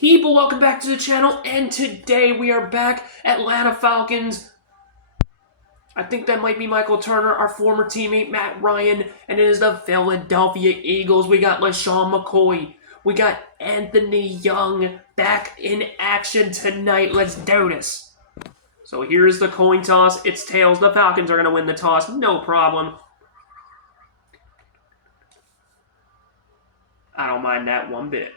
People, welcome back to the channel, and today we are back, Atlanta Falcons. I think that might be Michael Turner, our former teammate Matt Ryan, and it is the Philadelphia Eagles. We got LeSean McCoy. We got Anthony Young back in action tonight. Let's do this. So here's the coin toss. It's tails. The Falcons are going to win the toss. No problem. I don't mind that one bit.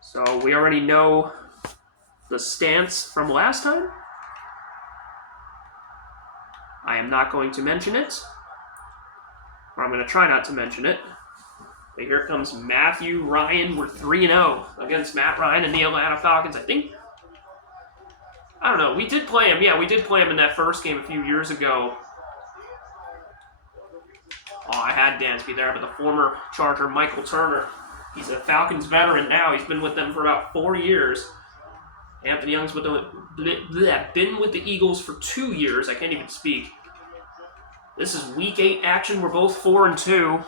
So we already know the stance from last time. I am not going to mention it. Or I'm going to try not to mention it. But here comes Matthew Ryan. We're 3-0 against Matt Ryan and the Atlanta Falcons, I think. I don't know. We did play him. Yeah, we did play him in that first game a few years ago. Oh, I had Dansby there, but the former Charger, Michael Turner. He's a Falcons veteran now. He's been with them for about 4 years. Anthony Young's been with the Eagles for 2 years. I can't even speak. This is Week 8 action. We're both 4-2.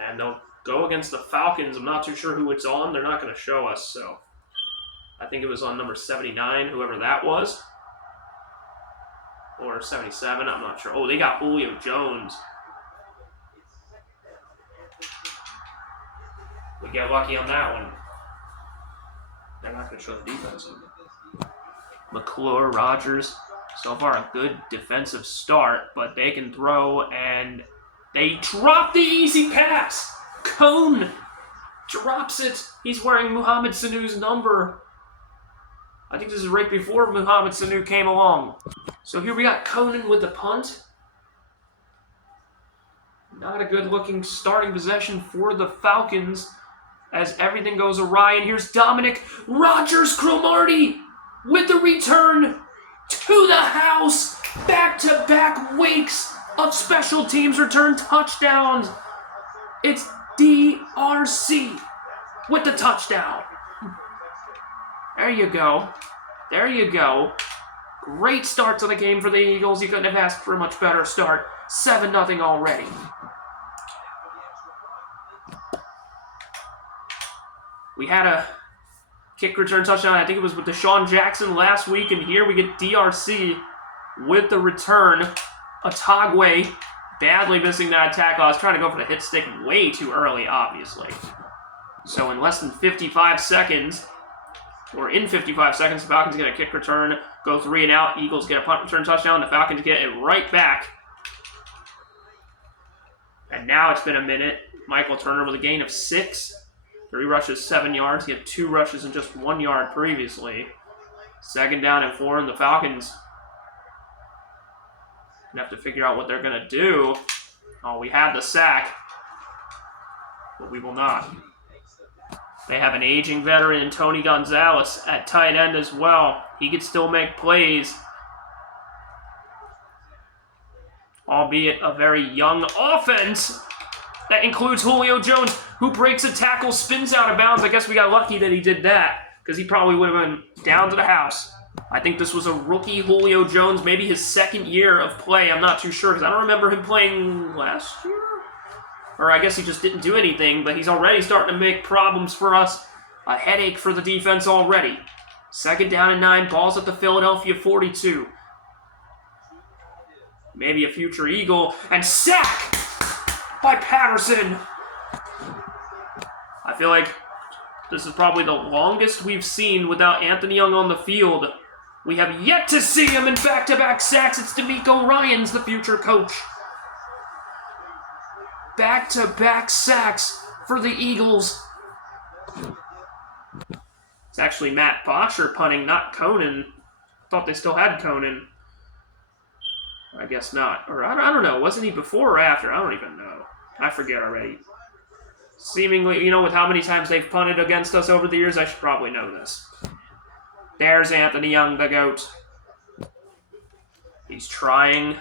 And they'll go against the Falcons. I'm not too sure who it's on. They're not going to show us, so I think it was on number 79, whoever that was. Or 77, I'm not sure. Oh, they got Julio Jones. We get lucky on that one. They're not going to show the defense. McClure, Rogers. So far a good defensive start, but they can throw, and they drop the easy pass. Cone drops it. He's wearing Mohamed Sanu's number. I think this is right before Mohamed Sanu came along. So here we got Conan with the punt. Not a good-looking starting possession for the Falcons as everything goes awry. And here's Dominic Rodgers-Cromartie with the return to the house. Back-to-back weeks of special teams return touchdowns. It's DRC with the touchdown. There you go. There you go. Great start to the game for the Eagles. You couldn't have asked for a much better start. 7-0 already. We had a kick return touchdown. I think it was with Deshaun Jackson last week. And here we get DRC with the return. Otagwe badly missing that tackle. I was trying to go for the hit stick way too early, obviously. So in less than 55 seconds, or in 55 seconds, the Falcons get a kick return, go 3 and out. Eagles get a punt return touchdown. The Falcons get it right back. And now it's been a minute. Michael Turner with a gain of 6. 3 rushes, 7 yards. He had 2 rushes and just 1 yard previously. 2nd down and 4, and the Falcons have to figure out what they're going to do. Oh, we had the sack, but we will not. They have an aging veteran, Tony Gonzalez, at tight end as well. He could still make plays, albeit a very young offense that includes Julio Jones, who breaks a tackle, spins out of bounds. I guess we got lucky that he did that, because he probably would have been down to the house. I think this was a rookie Julio Jones, maybe his 2nd year of play. I'm not too sure, because I don't remember him playing last year. Or I guess he just didn't do anything, but he's already starting to make problems for us. A headache for the defense already. 2nd down and 9, balls at the Philadelphia 42. Maybe a future Eagle, and sack by Patterson. I feel like this is probably the longest we've seen without Anthony Young on the field. We have yet to see him in back-to-back sacks. It's DeMeco Ryans, the future coach. Back-to-back sacks for the Eagles. It's actually Matt Bosher punting, not Conan. Thought they still had Conan. I guess not. Or I don't know. Wasn't he before or after? I don't even know. I forget already. Seemingly, with how many times they've punted against us over the years, I should probably know this. There's Anthony Young, the GOAT. He's trying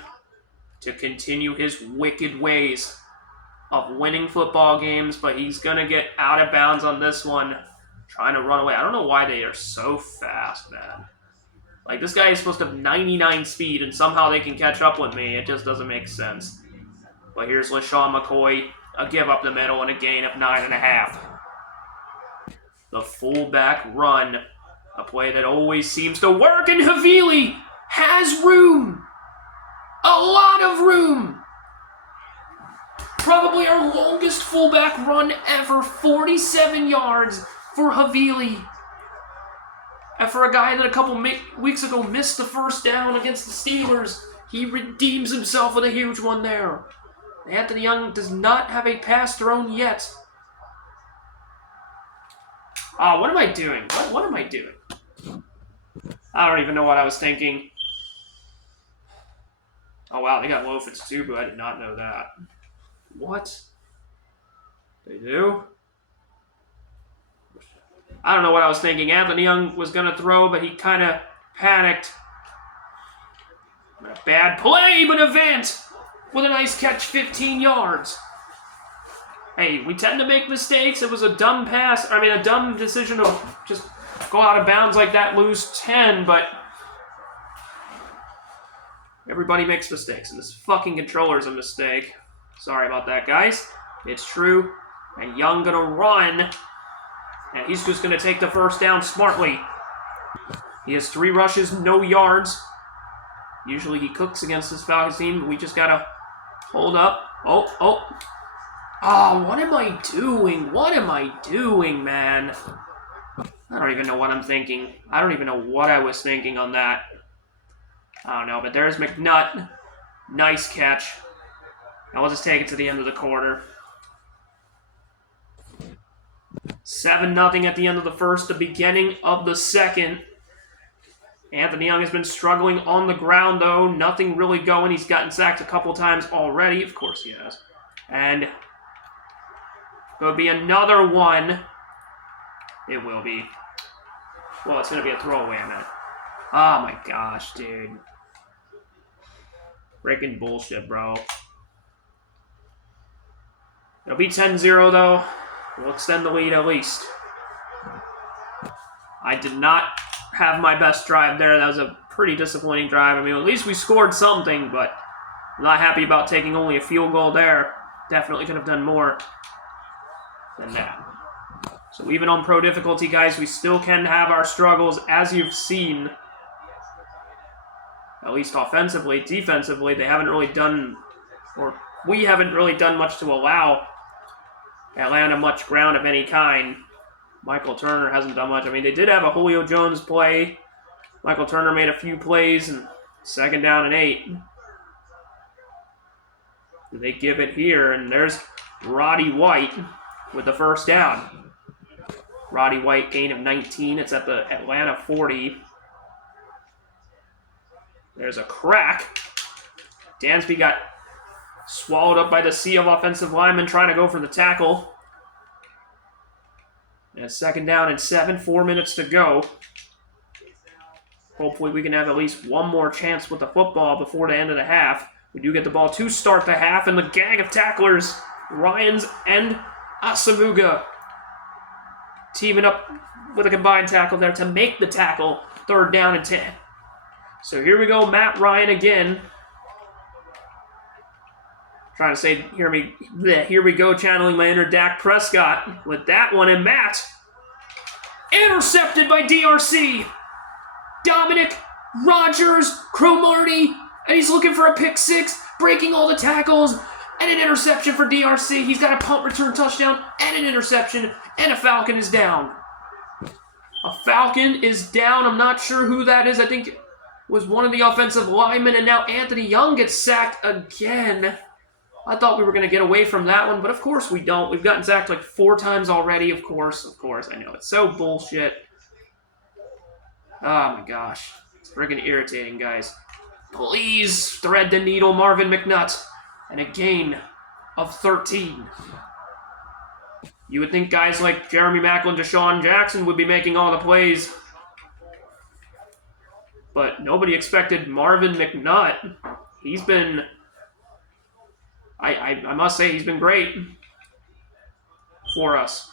to continue his wicked ways of winning football games, but he's going to get out of bounds on this one, trying to run away. I don't know why they are so fast, man. Like, this guy is supposed to have 99 speed, and somehow they can catch up with me. It just doesn't make sense. But here's LaShawn McCoy, a give up the middle and a gain of 9.5. The fullback run, a play that always seems to work, and Havili has room. A lot of room. Probably our longest fullback run ever, 47 yards for Havili. And for a guy that a couple weeks ago missed the first down against the Steelers, he redeems himself with a huge one there. Anthony Young does not have a pass thrown yet. Oh, what am I doing? What am I doing? I don't even know what I was thinking. Oh, wow, they got Low Fitztubu. I did not know that. What? They do? I don't know what I was thinking. Anthony Young was going to throw, but he kind of panicked. A bad play, but Avant with a nice catch, 15 yards. Hey, we tend to make mistakes. It was a dumb pass. I mean, a dumb decision to just go out of bounds like that, lose 10, but everybody makes mistakes, and this fucking controller's a mistake. Sorry about that, guys. It's true. And Young gonna run, and he's just gonna take the first down smartly. He has 3 rushes, no yards. Usually he cooks against this Falcons team. We just gotta hold up. Oh, what am I doing? What am I doing, man? I don't even know what I'm thinking. I don't even know what I was thinking on that. I don't know, but there's McNutt. Nice catch. Now we'll just take it to the end of the quarter. 7-0 at the end of the first, the beginning of the second. Anthony Young has been struggling on the ground, though. Nothing really going. He's gotten sacked a couple times already. Of course he has. And there'll be another one. It will be. Well, it's going to be a throwaway, I meant. Oh, my gosh, dude. Freaking bullshit, bro. It'll be 10-0, though. We'll extend the lead at least. I did not have my best drive there. That was a pretty disappointing drive. I mean, at least we scored something, but I'm not happy about taking only a field goal there. Definitely could have done more than that. So even on pro difficulty, guys, we still can have our struggles, as you've seen. At least offensively. Defensively, they haven't really done, or we haven't really done much to allow Atlanta much ground of any kind. Michael Turner hasn't done much. I mean, they did have a Julio Jones play. Michael Turner made a few plays, and 2nd down and 8. They give it here, and there's Roddy White with the first down. Roddy White, gain of 19. It's at the Atlanta 40. There's a crack. Dansby got swallowed up by the sea of offensive linemen trying to go for the tackle. And 2nd down and 7, 4 minutes to go. Hopefully we can have at least one more chance with the football before the end of the half. We do get the ball to start the half, and the gang of tacklers, Ryans and Asamuga, teaming up with a combined tackle there to make the tackle. 3rd down and 10. So here we go, Matt Ryan again. Trying to say, here we go, channeling my inner Dak Prescott with that one, and Matt intercepted by DRC. Dominic Rogers, Cromartie, and he's looking for a pick 6, breaking all the tackles, and an interception for DRC. He's got a punt return touchdown and an interception, and a Falcon is down. A Falcon is down. I'm not sure who that is. I think it was one of the offensive linemen, and now Anthony Young gets sacked again. I thought we were going to get away from that one, but of course we don't. We've gotten sacked like 4 times already, of course. I know. It's so bullshit. Oh my gosh. It's freaking irritating, guys. Please thread the needle, Marvin McNutt. And a gain of 13. You would think guys like Jeremy Maclin, Deshaun Jackson would be making all the plays. But nobody expected Marvin McNutt. He's been... I must say, he's been great for us.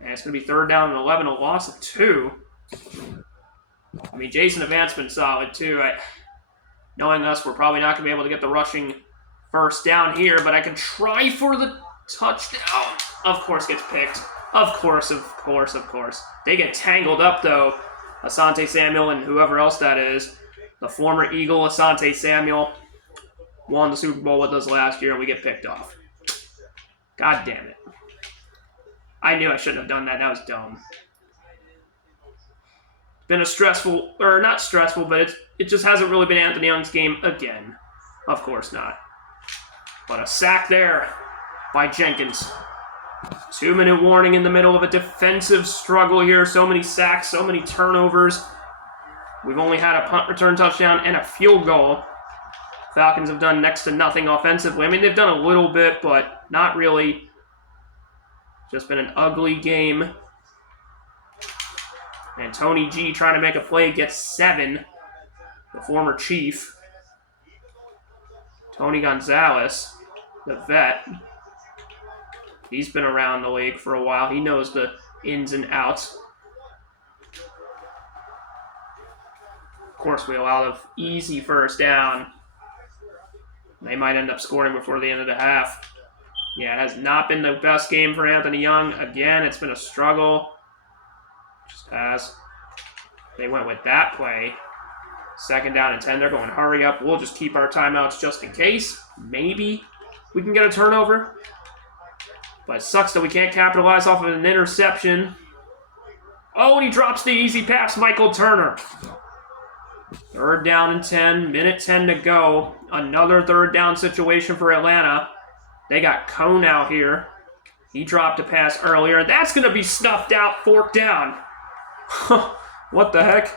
And it's going to be 3rd down and 11, a loss of 2. I mean, Jason Avant's been solid, too. Knowing us, we're probably not going to be able to get the rushing first down here, but I can try for the touchdown. Of course gets picked. Of course. They get tangled up, though. Asante Samuel and whoever else that is. The former Eagle, Asante Samuel, won the Super Bowl with us last year, and we get picked off. God damn it. I knew I shouldn't have done that. That was dumb. Been a stressful, or not stressful, but it just hasn't really been Anthony Young's game again. Of course not. But a sack there by Jenkins. 2-minute warning in the middle of a defensive struggle here. So many sacks, so many turnovers. We've only had a punt return touchdown and a field goal. Falcons have done next to nothing offensively. I mean, they've done a little bit, but not really. Just been an ugly game. And Tony G trying to make a play gets 7. The former Chief. Tony Gonzalez, the vet. He's been around the league for a while. He knows the ins and outs. Of course, we allow the easy first down. They might end up scoring before the end of the half. Yeah, it has not been the best game for Anthony Young. Again, it's been a struggle. Just as they went with that play. 2nd down and 10. They're going, hurry up. We'll just keep our timeouts just in case. Maybe we can get a turnover. But it sucks that we can't capitalize off of an interception. Oh, and he drops the easy pass, Michael Turner. 3rd down and 10. Minute 10 to go. Another 3rd down situation for Atlanta. They got Cone out here. He dropped a pass earlier. That's going to be snuffed out. 4th down. What the heck?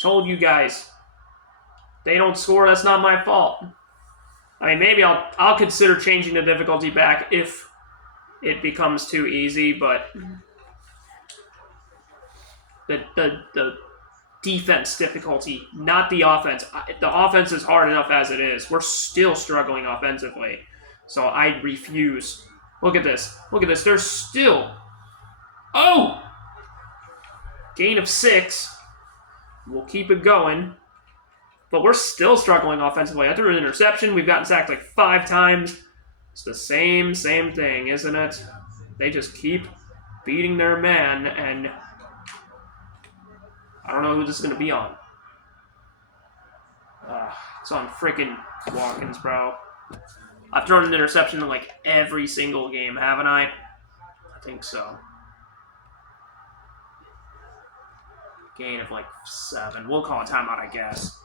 Told you guys. They don't score, that's not my fault. I mean, maybe I'll consider changing the difficulty back if it becomes too easy, but the defense difficulty, not the offense. The offense is hard enough as it is. We're still struggling offensively. So I refuse. Look at this. Look at this. There's still... Oh! Gain of 6. We'll keep it going. But we're still struggling offensively. I threw an interception. We've gotten sacked like 5 times. It's the same thing, isn't it? They just keep beating their man, and I don't know who this is going to be on. It's on freaking Watkins, bro. I've thrown an interception in like every single game, haven't I? I think so. Gain of like 7. We'll call it timeout, I guess.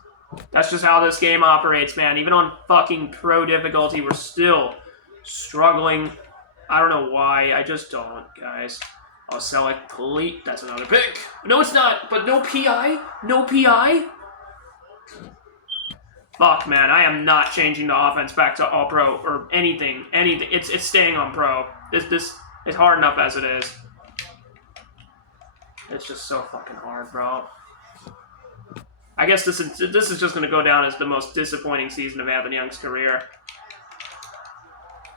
That's just how this game operates, man. Even on fucking pro difficulty, we're still struggling. I don't know why. I just don't, guys. I'll select delete. That's another pick. No, it's not. But no PI? No PI? Fuck, man. I am not changing the offense back to all pro or anything. It's staying on pro. This is hard enough as it is. It's just so fucking hard, bro. I guess this is just going to go down as the most disappointing season of Anthony Young's career.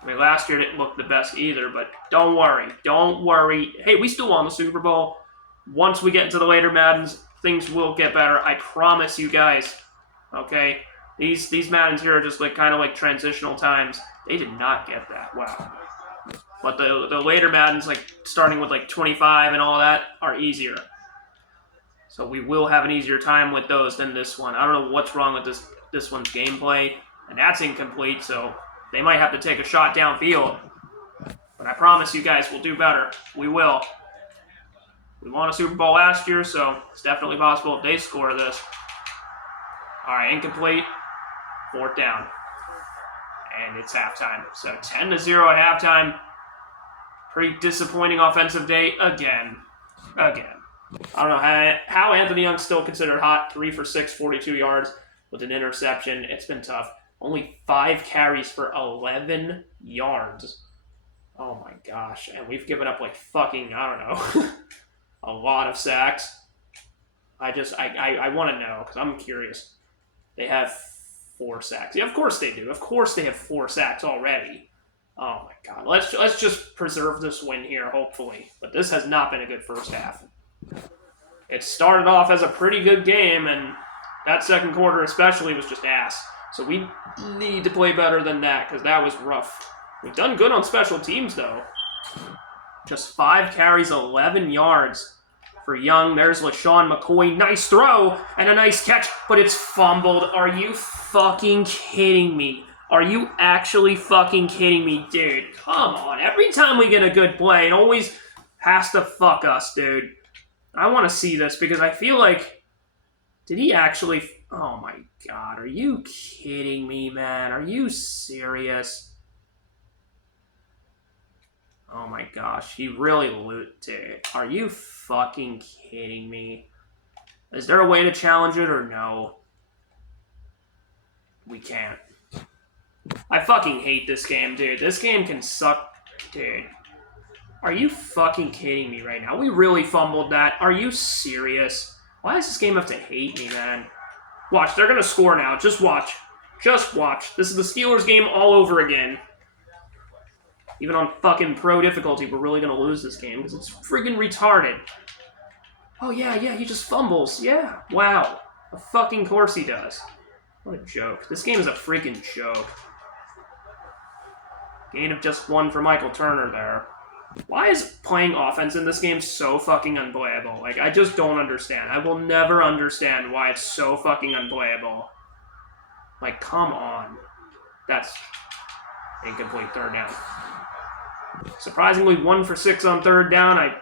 I mean, last year didn't look the best either, but don't worry. Don't worry. Hey, we still won the Super Bowl. Once we get into the later Maddens, things will get better. I promise you guys. Okay? These Maddens here are just like kind of like transitional times. They did not get that. Wow. But the later Maddens, like starting with like 25 and all that, are easier. So we will have an easier time with those than this one. I don't know what's wrong with this one's gameplay. And that's incomplete, so they might have to take a shot downfield. But I promise you guys we'll do better. We will. We won a Super Bowl last year, so it's definitely possible if they score this. Alright, incomplete. 4th down. And it's halftime. So 10-0 at halftime. Pretty disappointing offensive day again. I don't know how Anthony Young's still considered hot. 3 for 6, 42 yards with an interception. It's been tough. Only 5 carries for 11 yards. Oh my gosh. And we've given up like fucking, I don't know, a lot of sacks. I want to know because I'm curious. They have 4 sacks. Yeah, of course they do. Of course they have 4 sacks already. Oh my god. Let's just preserve this win here, hopefully. But this has not been a good first half. It started off as a pretty good game, and that second quarter especially was just ass. So we need to play better than that, because that was rough. We've done good on special teams, though. Just 5 carries, 11 yards for Young. There's LaShawn McCoy. Nice throw and a nice catch, but it's fumbled. Are you fucking kidding me? Are you actually fucking kidding me, dude? Come on. Every time we get a good play, it always has to fuck us, dude. I want to see this because I feel like... Did he actually... Oh my god. Are you kidding me, man? Are you serious? Oh my gosh. He really looped it. Are you fucking kidding me? Is there a way to challenge it or no? We can't. I fucking hate this game, dude. This game can suck, dude. Are you fucking kidding me right now? We really fumbled that. Are you serious? Why does this game have to hate me, man? Watch, they're gonna score now. Just watch. Just watch. This is the Steelers game all over again. Even on fucking pro difficulty, we're really gonna lose this game because it's friggin' retarded. Oh yeah, he just fumbles. Yeah, wow. Of fucking course he does. What a joke. This game is a freaking joke. Gain of just 1 for Michael Turner there. Why is playing offense in this game so fucking unplayable? Like, I just don't understand. I will never understand why it's so fucking unplayable. Like, come on. That's incomplete third down. Surprisingly, 1 for 6 on third down.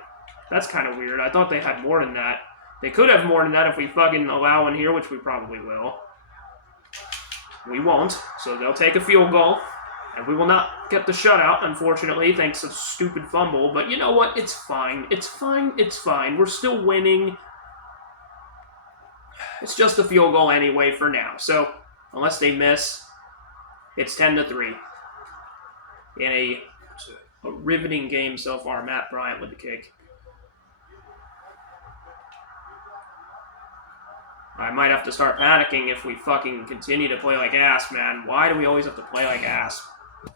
That's kind of weird. I thought they had more than that. They could have more than that if we fucking allow one here, which we probably will. We won't, so they'll take a field goal. And we will not get the shutout, unfortunately, thanks to the stupid fumble. But you know what? It's fine. It's fine. It's fine. We're still winning. It's just a field goal anyway for now. So, unless they miss, it's 10-3. In a riveting game so far. Matt Bryant with the kick. I might have to start panicking if we fucking continue to play like ass, man. Why do we always have to play like ass?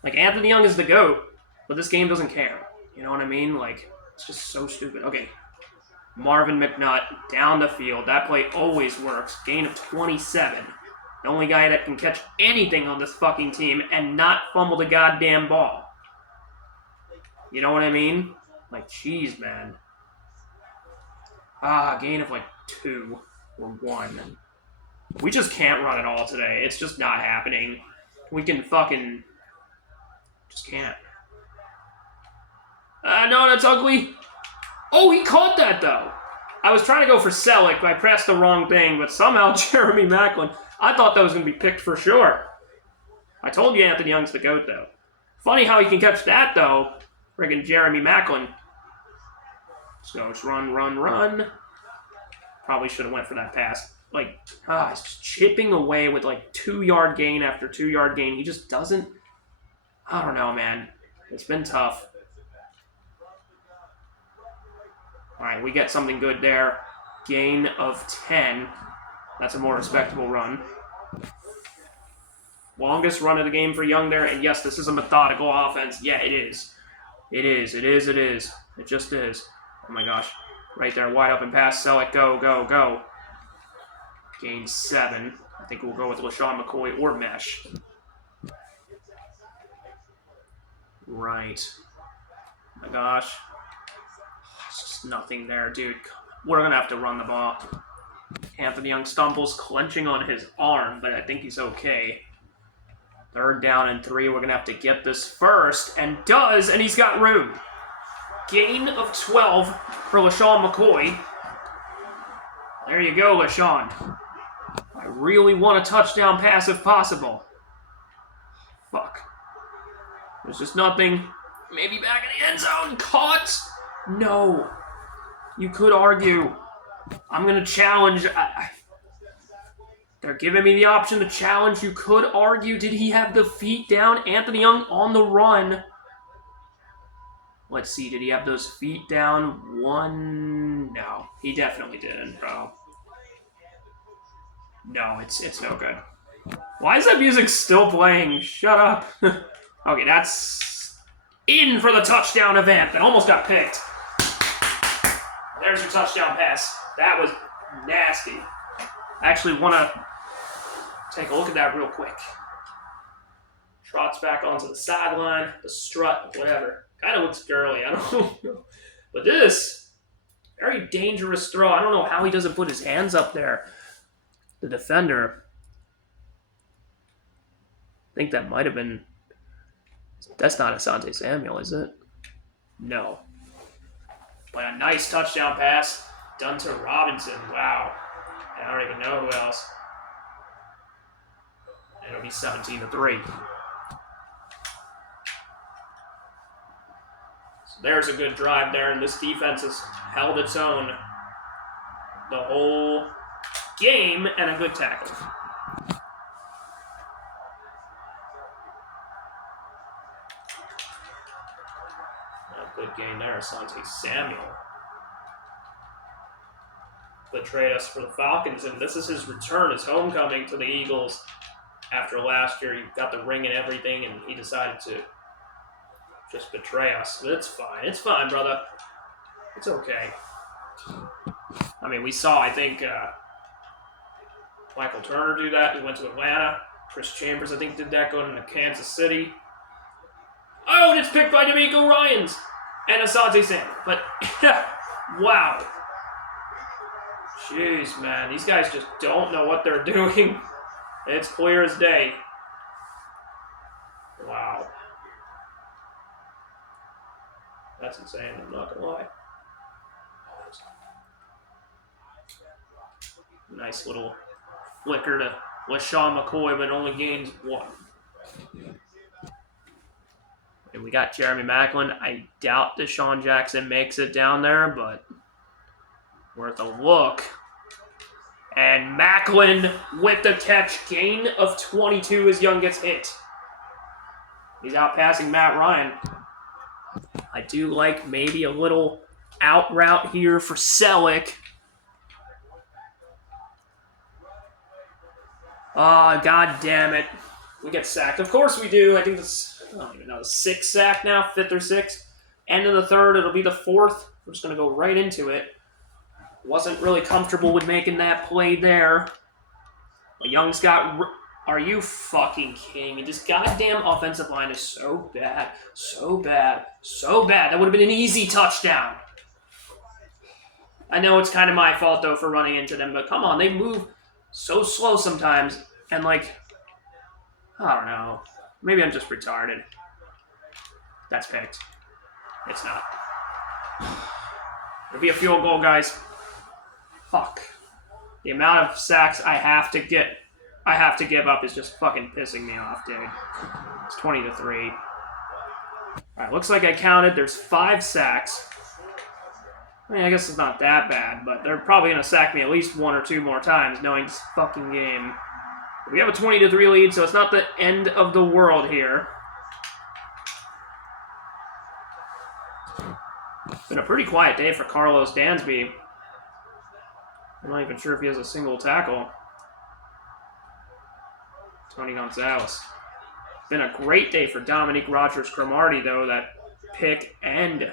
Like, Anthony Young is the GOAT, but this game doesn't care. You know what I mean? Like, it's just so stupid. Okay. Marvin McNutt down the field. That play always works. Gain of 27. The only guy that can catch anything on this fucking team and not fumble the goddamn ball. You know what I mean? Like, jeez, man. Gain of like 2 or 1. We just can't run it all today. It's just not happening. We can fucking... Just can't. No, that's ugly. Oh, he caught that, though. I was trying to go for Selleck, but I pressed the wrong thing, but somehow Jeremy Maclin, I thought that was going to be picked for sure. I told you Anthony Young's the GOAT, though. Funny how he can catch that, though. Friggin' Jeremy Maclin. So it's run. Probably should have went for that pass. Like, he's just chipping away with, like, 2-yard gain after 2-yard gain. He just doesn't... I don't know, man. It's been tough. All right, we get something good there. Gain of 10. That's a more respectable run. Longest run of the game for Young there. And yes, this is a methodical offense. Yeah, it is. It is. It just is. Oh my gosh. Right there, wide open pass. Selleck, go. Gain 7. I think we'll go with LaShawn McCoy or Mesh. Right. Oh my gosh. It's just nothing there, dude. We're going to have to run the ball. Anthony Young stumbles, clenching on his arm, but I think he's okay. 3rd down and 3. We're going to have to get this first, and does, and he's got room. Gain of 12 for LaShawn McCoy. There you go, LaShawn. I really want a touchdown pass if possible. Fuck. There's just nothing. Maybe back in the end zone. Caught. No. You could argue. I'm going to challenge. They're giving me the option to challenge. You could argue. Did he have the feet down? Anthony Young on the run. Let's see. Did he have those feet down? 1. No. He definitely didn't, bro. No, it's no good. Why is that music still playing? Shut up. Okay, that's in for the touchdown event that almost got picked. There's your touchdown pass. That was nasty. I actually want to take a look at that real quick. Trots back onto the sideline, the strut, whatever. Kind of looks girly, I don't know. But this, very dangerous throw. I don't know how he doesn't put his hands up there. The defender. I think that might have been... That's not Asante Samuel, is it? No. But a nice touchdown pass done to Robinson. Wow. I don't even know who else. And it'll be 17-3. So there's a good drive there, and this defense has held its own the whole game, and a good tackle. Good game there, Asante Samuel. Betrayed us for the Falcons, and this is his return, his homecoming to the Eagles after last year. He got the ring and everything, and he decided to just betray us. But it's fine. It's fine, brother. It's okay. I mean, we saw, I think, Michael Turner do that. He went to Atlanta. Chris Chambers, I think, did that going into Kansas City. Oh, and it's picked by D'Amico Ryans and Asante Samuel. But, wow. Jeez, man. These guys just don't know what they're doing. It's clear as day. Wow. That's insane, I'm not going to lie. Nice little flicker to LaShawn McCoy, but only gains 1. And we got Jeremy Maclin. I doubt Deshaun Jackson makes it down there, but worth a look. And Maclin with the catch. Gain of 22 as Young gets hit. He's out passing Matt Ryan. I do like maybe a little out route here for Selleck. Ah, god damn it. We get sacked. Of course we do. I think that's, I don't even know, 6th sack now, 5th or 6th. End of the 3rd, it'll be the 4th. We're just going to go right into it. Wasn't really comfortable with making that play there. But Young's got... Are you fucking kidding me? This goddamn offensive line is so bad. So bad. So bad. That would have been an easy touchdown. I know it's kind of my fault, though, for running into them. But come on, they move so slow sometimes. And, like... I don't know. Maybe I'm just retarded. That's picked. It's not. It'll be a field goal, guys. Fuck. The amount of sacks I have to give up is just fucking pissing me off, dude. It's 20-3. Alright, looks like I counted. There's 5 sacks. I mean, I guess it's not that bad, but they're probably going to sack me at least 1 or 2 more times, knowing this fucking game. We have a 20-3 lead, so it's not the end of the world here. It's been a pretty quiet day for Carlos Dansby. I'm not even sure if he has a single tackle. Tony Gonzalez. Been a great day for Dominique Rodgers-Cromartie, though. That pick and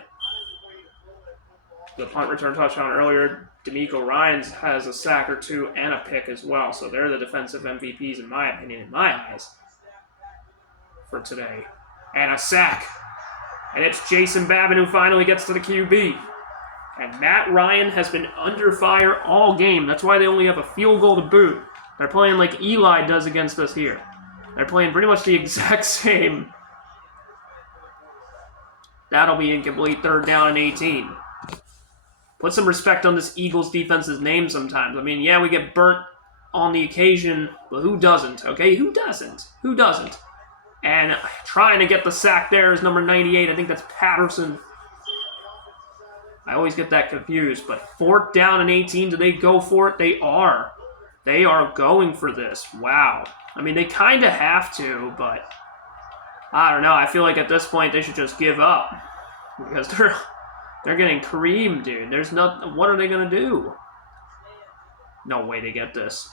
the punt return touchdown earlier. D'Amico Ryans has a sack or 2 and a pick as well. So they're the defensive MVPs, in my opinion, in my eyes, for today. And a sack. And it's Jason Babin who finally gets to the QB. And Matt Ryan has been under fire all game. That's why they only have a field goal to boot. They're playing like Eli does against us here. They're playing pretty much the exact same. That'll be incomplete. 3rd down and 18. Put some respect on this Eagles defense's name sometimes. I mean, yeah, we get burnt on the occasion, but who doesn't, okay? Who doesn't? Who doesn't? And trying to get the sack there is number 98. I think that's Patterson. I always get that confused, but 4th down and 18, do they go for it? They are. They are going for this. Wow. I mean, they kind of have to, but I don't know. I feel like at this point they should just give up because they're getting creamed, dude. There's not. What are they gonna do? No way to get this.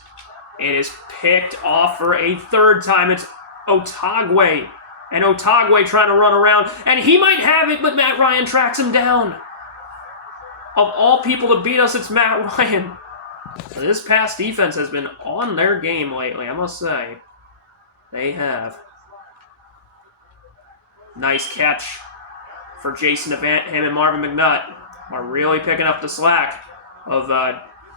It is picked off for a 3rd time. It's Otagwe, and Otagwe trying to run around, and he might have it, but Matt Ryan tracks him down. of all people to beat us, it's Matt Ryan. This pass defense has been on their game lately, I must say. They have. Nice catch for Jason Avant. Him and Marvin McNutt are really picking up the slack of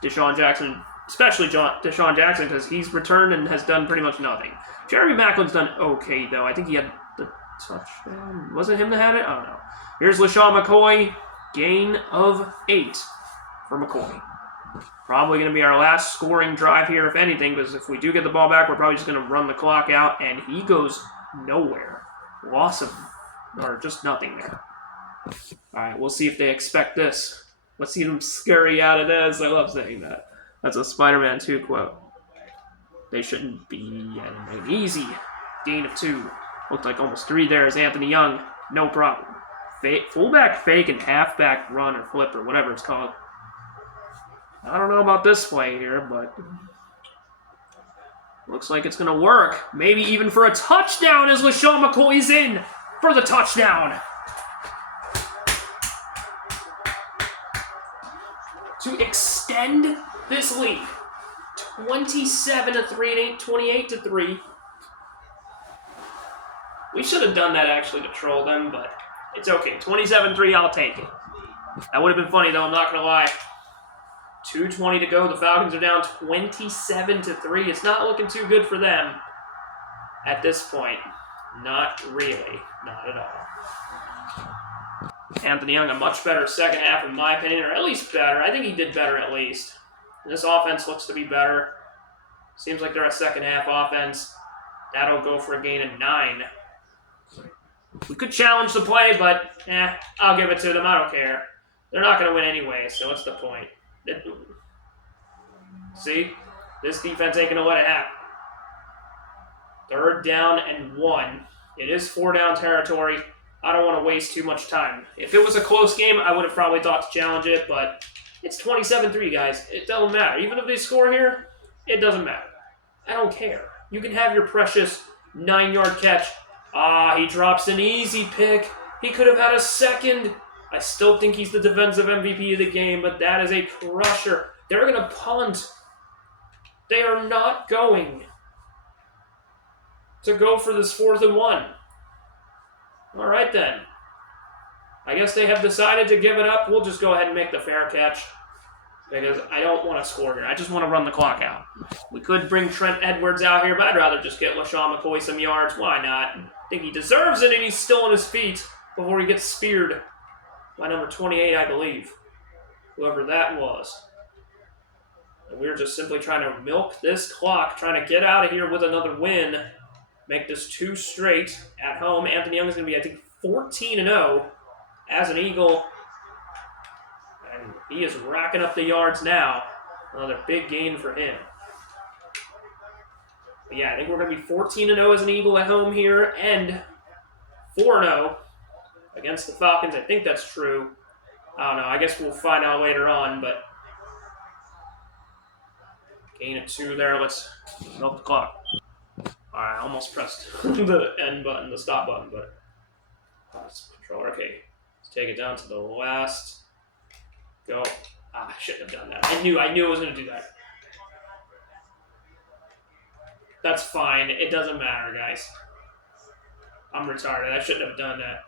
Deshaun Jackson, especially Deshaun Jackson, because he's returned and has done pretty much nothing. Jeremy Macklin's done okay, though. I think he had the touchdown. Was it him that had it? I don't know. Here's LaShawn McCoy. Gain of 8 for McCoy. Probably going to be our last scoring drive here, if anything, because if we do get the ball back, we're probably just going to run the clock out, and he goes nowhere. Loss of, or just nothing there. All right, we'll see if they expect this. Let's see them scurry out of this. I love saying that. That's a Spider-Man 2 quote. They shouldn't be an easy gain of 2. Looked like almost 3 there as Anthony Young. No problem. Fullback fake and halfback run or flip or whatever it's called. I don't know about this play here, but looks like it's going to work. Maybe even for a touchdown as LaShawn McCoy's in for the touchdown. To extend this lead. 27-3 and 28-3. We should have done that actually to troll them, but it's okay. 27-3, I'll take it. That would have been funny though, I'm not going to lie. 2:20 to go. The Falcons are down 27-3. It's not looking too good for them at this point. Not really. Not at all. Anthony Young, a much better second half in my opinion, or at least better. I think he did better at least. This offense looks to be better. Seems like they're a second half offense. That'll go for a gain of 9. We could challenge the play, but I'll give it to them. I don't care. They're not going to win anyway, so what's the point? See? This defense ain't going to let it happen. 3rd down and 1. It is 4-down territory. I don't want to waste too much time. If it was a close game, I would have probably thought to challenge it, but it's 27-3, guys. It doesn't matter. Even if they score here, it doesn't matter. I don't care. You can have your precious 9-yard catch. He drops an easy pick. He could have had a second. I still think he's the defensive MVP of the game, but that is a crusher. They're going to punt. They are not going to go for this 4th and 1. All right, then. I guess they have decided to give it up. We'll just go ahead and make the fair catch because I don't want to score here. I just want to run the clock out. We could bring Trent Edwards out here, but I'd rather just get LaShawn McCoy some yards. Why not? I think he deserves it, and he's still on his feet before he gets speared by number 28, I believe. Whoever that was. And we're just simply trying to milk this clock, trying to get out of here with another win. Make this 2 straight at home. Anthony Young is going to be, I think, 14-0 as an Eagle. And he is racking up the yards now. Another big gain for him. But yeah, I think we're going to be 14-0 as an Eagle at home here. And 4-0 against the Falcons. I think that's true. I don't know. I guess we'll find out later on. But gain of 2 there. Let's milk the clock. Alright, I almost pressed the end button, the stop button, but controller. Okay, let's take it down to the last. Go. I shouldn't have done that. I knew I was going to do that. That's fine. It doesn't matter, guys. I'm retarded. I shouldn't have done that.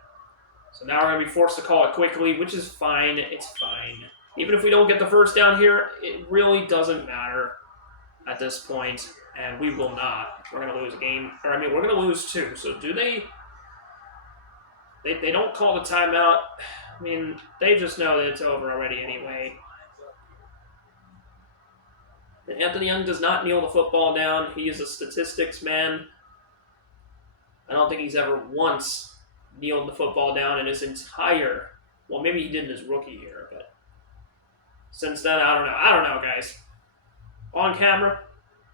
So now we're going to be forced to call it quickly, which is fine. It's fine. Even if we don't get the first down here, it really doesn't matter at this point. And we will not. We're going to lose a game. Or, I mean, we're going to lose 2. So do they... They don't call the timeout. I mean, they just know that it's over already anyway. And Anthony Young does not kneel the football down. He is a statistics man. I don't think he's ever once kneeled the football down in his entire... Well, maybe he did in his rookie year, but... Since then, I don't know. I don't know, guys. On camera...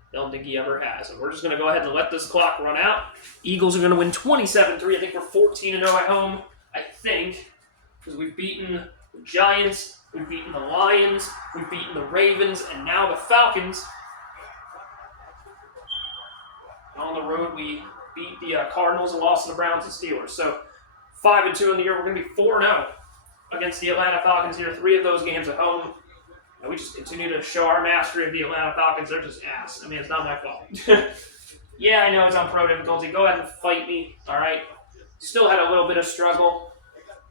I don't think he ever has. And we're just going to go ahead and let this clock run out. Eagles are going to win 27-3. I think we're 14-0 at home. I think. Because we've beaten the Giants. We've beaten the Lions. We've beaten the Ravens. And now the Falcons. On the road, we beat the Cardinals and lost to the Browns and Steelers. So 5-2 in the year. We're going to be 4-0 against the Atlanta Falcons here. 3 of those games at home. And we just continue to show our mastery of the Atlanta Falcons. They're just ass. I mean, it's not my fault. Yeah, I know it's on pro difficulty. Go ahead and fight me, all right? Still had a little bit of struggle.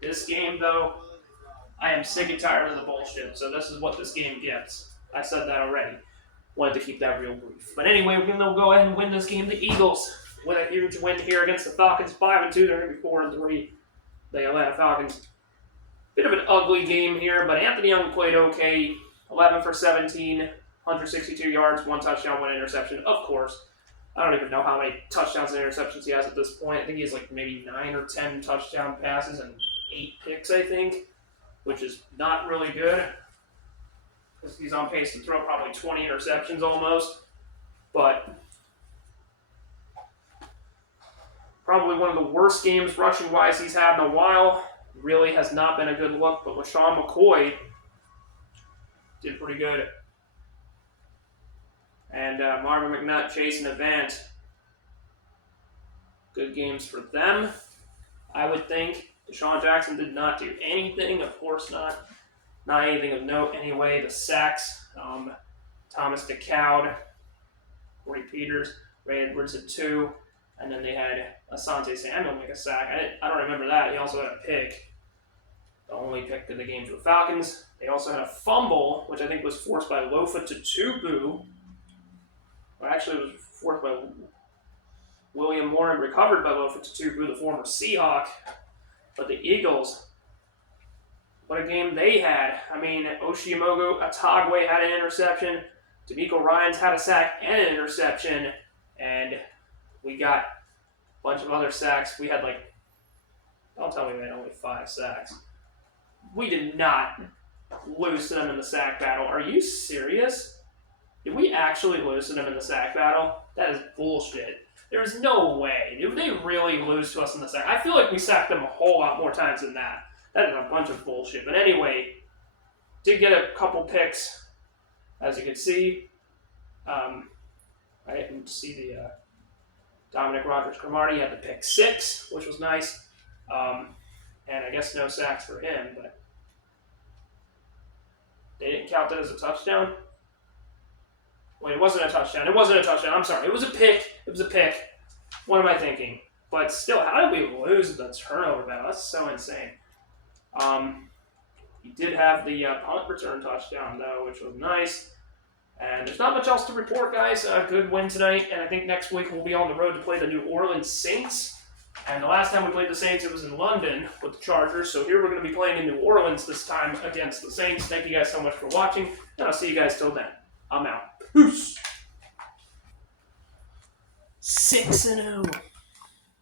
This game, though, I am sick and tired of the bullshit. So this is what this game gets. I said that already. Wanted to keep that real brief. But anyway, we're going to go ahead and win this game. The Eagles with a huge win here against the Falcons. 5-2. They're going to be 4-3. The Atlanta Falcons. Bit of an ugly game here, but Anthony Young played okay. 11 for 17, 162 yards, 1 touchdown, 1 interception. Of course. I don't even know how many touchdowns and interceptions he has at this point. I think he has like maybe 9 or 10 touchdown passes and 8 picks, I think, which is not really good. He's on pace to throw probably 20 interceptions almost. But probably one of the worst games rushing-wise he's had in a while. Really has not been a good look, but LaShawn McCoy did pretty good. And Marvin McNutt, Jason Avant. Good games for them, I would think. Deshaun Jackson did not do anything. Of course not. Not anything of note anyway. The sacks. Thomas DeCowd, Corey Peters, Ray Edwards at 2. And then they had Asante Samuel make a sack. I don't remember that. He also had a pick. The only pick of the game for the Falcons. They also had a fumble, which I think was forced by Lofa Tatupu. Or actually, it was forced by William Moore and recovered by Lofa Tatupu, the former Seahawk. But the Eagles, what a game they had. I mean, Oshimogo Atagwe had an interception. D'Amico Ryans had a sack and an interception. And we got a bunch of other sacks. We had don't tell me we had only 5 sacks. We did not lose to them in the sack battle. Are you serious? Did we actually lose to them in the sack battle? That is bullshit. There's no way. Did they really lose to us in the sack? I feel like we sacked them a whole lot more times than that. That is a bunch of bullshit. But anyway, did get a couple picks, as you can see. I didn't see the Dominic Rodgers-Cromartie had the pick 6, which was nice. And I guess no sacks for him, but they didn't count that as a touchdown. Wait, it wasn't a touchdown. It wasn't a touchdown. I'm sorry. It was a pick. It was a pick. What am I thinking? But still, how did we lose the turnover battle? That's so insane. He did have the punt return touchdown, though, which was nice. And there's not much else to report, guys. A good win tonight, and I think next week we'll be on the road to play the New Orleans Saints. And the last time we played the Saints, it was in London with the Chargers. So here we're going to be playing in New Orleans this time against the Saints. Thank you guys so much for watching, and I'll see you guys till then. I'm out. Peace. 6-0.